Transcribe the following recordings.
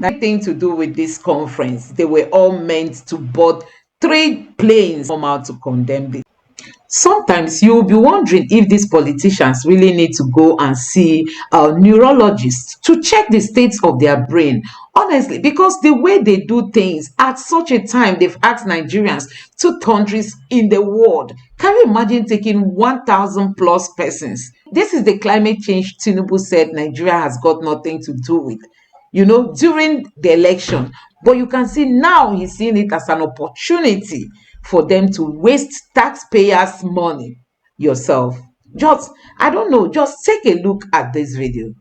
Nothing to do with this conference. They were all meant to board 3 planes come out to condemn this. Sometimes you'll be wondering if these politicians really need to go and see a neurologist to check the state of their brain. Honestly, because the way they do things at such a time, they've asked Nigerians, 2 countries in the world. Can you imagine taking 1,000 plus persons? This is the climate change Tinubu said Nigeria has got nothing to do with, during the election. But you can see now he's seeing it as an opportunity for them to waste taxpayers' money yourself. I don't know, just take a look at this video.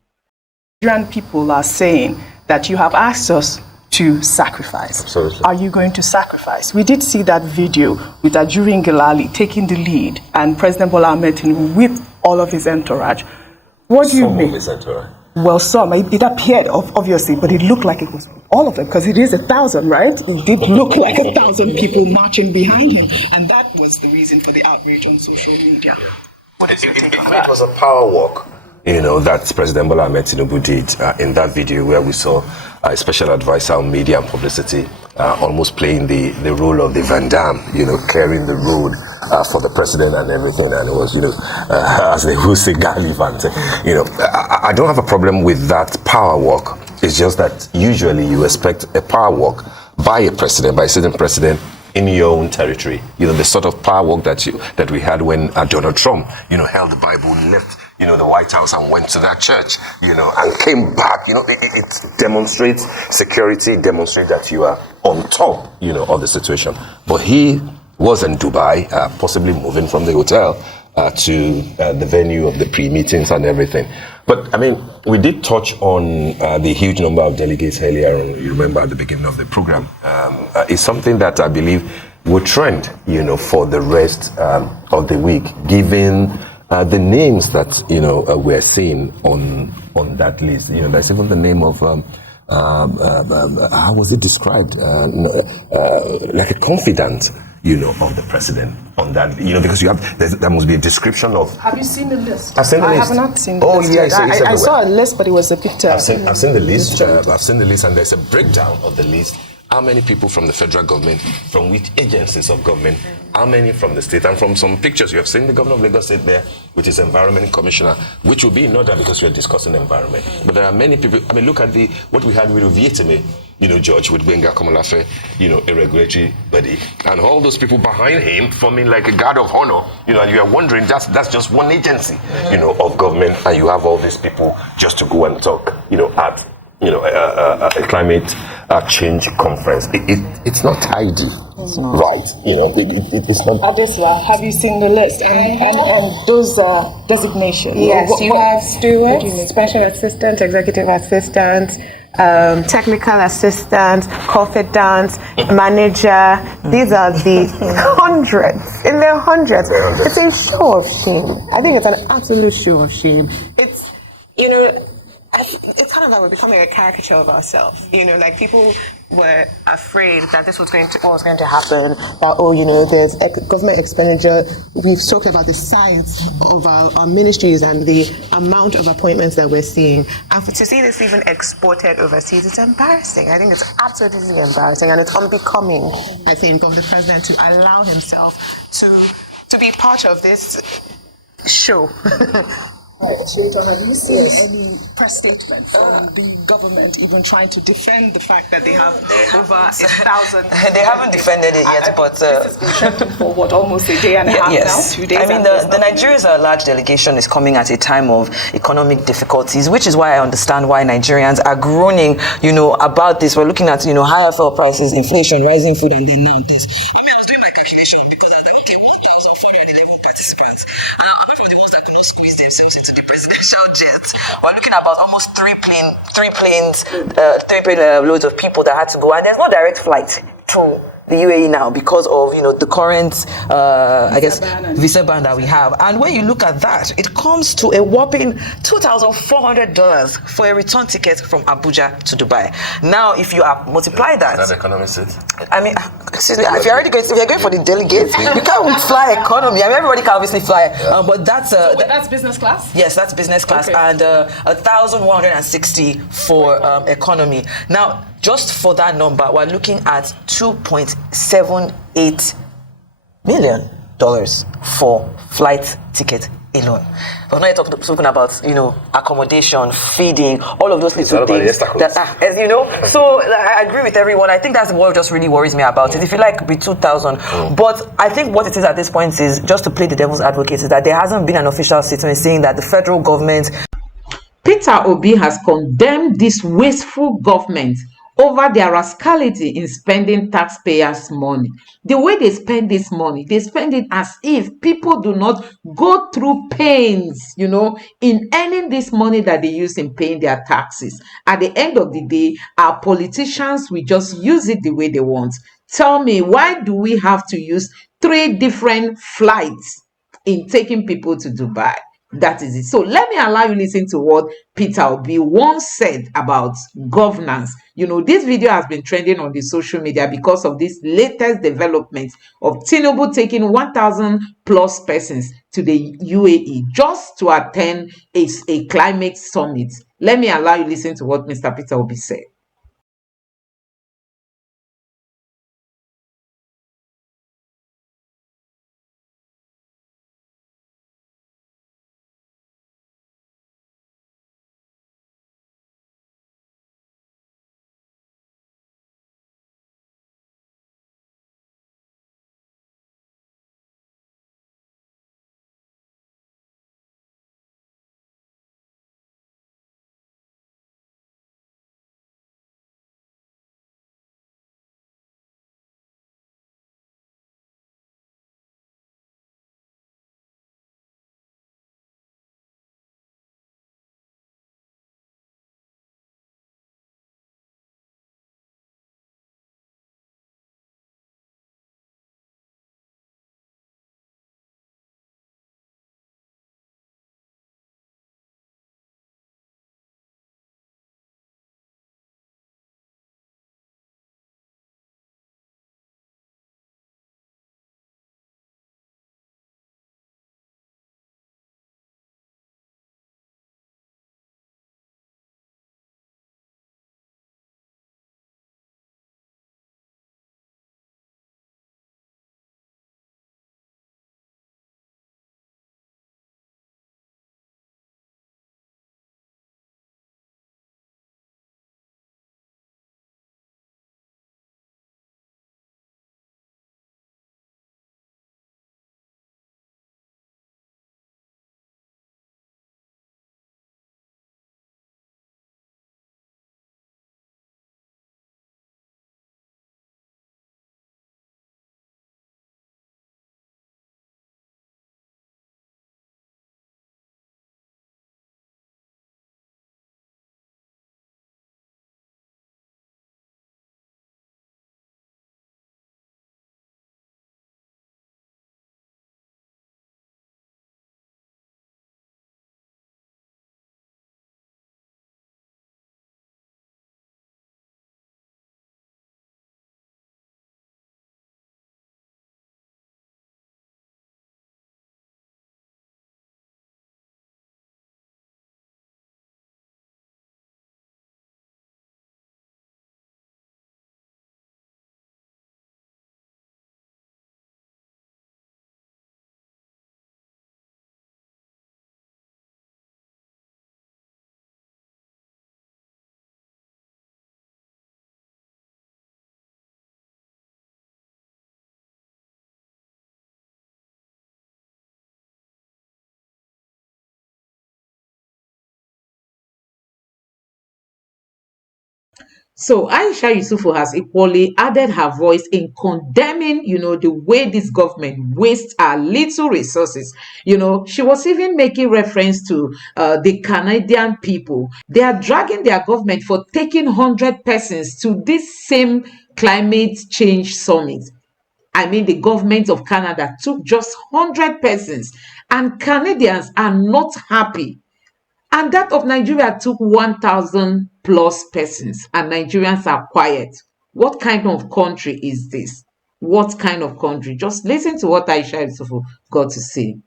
Nigerian people are saying that you have asked us to sacrifice. Absolutely. Are you going to sacrifice? We did see that video with Ajuri Ngelale taking the lead and President Bola Ahmed Tinubu with all of his entourage. What do you mean? Some of his entourage. Well, some. It appeared, obviously, but it looked like it was all of them, because it is 1,000, right? It did look like 1,000 people marching behind him, and that was the reason for the outrage on social media. What is your take on that? It was a power walk, that President Bola Ahmed Tinubu did in that video, where we saw a special advisor on media and publicity almost playing the role of the Van Damme, clearing the road for the president and everything. And it was, as they would say, gallivant. I don't have a problem with that power walk. It's just that usually you expect a power walk by a sitting president in your own territory. The sort of power walk that we had when Donald Trump, held the Bible, left, the White House and went to that church, and came back. It demonstrates security, demonstrates that you are on top, of the situation. But he was in Dubai, possibly moving from the hotel to the venue of the pre-meetings and everything. But, we did touch on the huge number of delegates earlier on. You remember at the beginning of the program. It's something that I believe will trend, for the rest of the week, given the names that, we're seeing on that list. There's even the name of, how was it described? Like a confidant, of the president on that, because there must be a description of. Have you seen the list? I've seen the list. I have not seen the list. Oh, yeah, I saw a list, but it was a picture. I've seen the list. I've seen the list, and there's a breakdown of the list. How many people from the federal government, from which agencies of government, how many from the state, and from some pictures. You have seen the governor of Lagos State there, which is environment commissioner, which will be in order because we are discussing environment. But there are many people. Look at what we had with Vietnam, George, with Benga Komalafe, a regulatory body, and all those people behind him forming like a guard of honor, and you are wondering, that's just one agency, of government, and you have all these people just to go and talk, at a climate change conference. It's not tidy, right? It's not. Adeswa, have you seen the list and those designations? Yes, you have stewards, special assistants, executive assistants, technical assistants, confidants, manager. These are the hundreds, in their hundreds. It's a show of shame. I think it's an absolute show of shame. It's, it's kind of like we're becoming a caricature of ourselves. Like people were afraid that this was what was going to happen. That there's government expenditure. We've talked about the size of our ministries and the amount of appointments that we're seeing. And to see this even exported overseas, it's embarrassing. I think it's absolutely embarrassing, and it's unbecoming, I think, of the president to allow himself to be part of this show. Shaitan, have you seen any press statement from the government even trying to defend the fact that they have over 1,000? They haven't defended it yet, but this has been trending for almost a day and a half now, 2 days. The Nigerians are a large delegation is coming at a time of economic difficulties, which is why I understand why Nigerians are groaning, about this. We're looking at, higher fuel prices, inflation, rising food, and then now this. I was doing my calculation because I was like, okay, 1,411 participants. Apart from the ones that could not squeeze themselves into the presidential jet, we're looking at about almost three plane loads of people that had to go, and there's no direct flight to the UAE now because of the current visa ban that we have. And when you look at that, it comes to a whopping $2,400 for a return ticket from Abuja to Dubai. Now, if you multiply that, That's economy seat. I mean, excuse me, if you're going for the delegates, you can't fly economy. I mean, everybody can obviously fly, but that's That's business class? yes, that's business class, and 1,160 for economy. Now, just for that number, we're looking at $2.78 million for flight ticket alone. We're not talking about accommodation, feeding, all of those little things. So I agree with everyone. I think that's what just really worries me about it. If you like, be 2,000. But I think what it is at this point is, just to play the devil's advocate, is that there hasn't been an official statement saying that the federal government. Peter Obi has condemned this wasteful government over their rascality in spending taxpayers' money. The way they spend this money, they spend it as if people do not go through pains, in earning this money that they use in paying their taxes. At the end of the day, our politicians will just use it the way they want. Tell me, why do we have to use 3 different flights in taking people to Dubai? That is it. So let me allow you listen to what Peter Obi once said about governance. This video has been trending on the social media because of this latest development of Tinubu taking 1,000 plus persons to the UAE just to attend a climate summit. Let me allow you listen to what Mr. Peter Obi said. So Aisha Yusufu has equally added her voice in condemning, the way this government wastes our little resources. She was even making reference to the Canadian people. They are dragging their government for taking 100 persons to this same climate change summit. I mean, the government of Canada took just 100 persons, and Canadians are not happy. And that of Nigeria took 1,000 plus persons, and Nigerians are quiet. What kind of country is this? What kind of country? Just listen to what Aisha Yusufu got to say.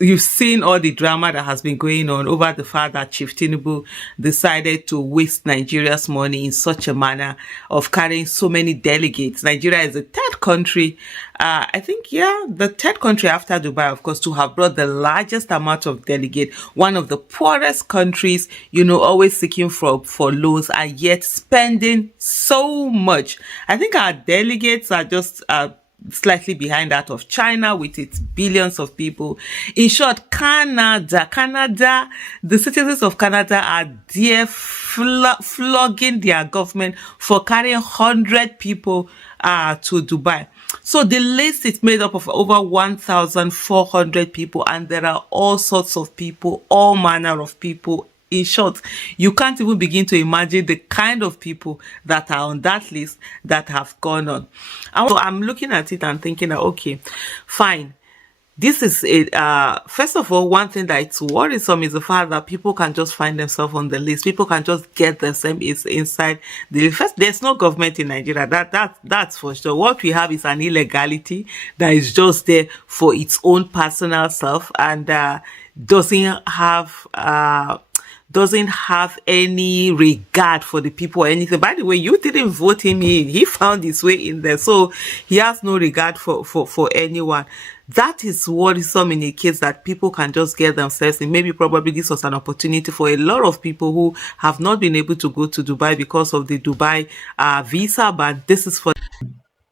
You've seen all the drama that has been going on over the fact that Chief Tinubu decided to waste Nigeria's money in such a manner of carrying so many delegates. Nigeria is the third country, I think, yeah, the third country after Dubai, of course, to have brought the largest amount of delegate, one of the poorest countries, always seeking for loans and yet spending so much. I think our delegates are just slightly behind that of China with its billions of people. In short, Canada, the citizens of Canada are there flogging their government for carrying 100 people to Dubai. So the list is made up of over 1,400 people, and there are all sorts of people, all manner of people. In short, you can't even begin to imagine the kind of people that are on that list that have gone on. And so I'm looking at it and thinking that, okay, fine. This is first of all, one thing that it's worrisome is the fact that people can just find themselves on the list. People can just get themselves inside the first. There's no government in Nigeria. That's for sure. What we have is an illegality that is just there for its own personal self, and doesn't have any regard for the people or anything. By the way, you didn't vote him in. He found his way in there. So he has no regard for anyone. That is worrisome in a case that people can just get themselves in. Maybe probably this was an opportunity for a lot of people who have not been able to go to Dubai because of the Dubai visa, but this is for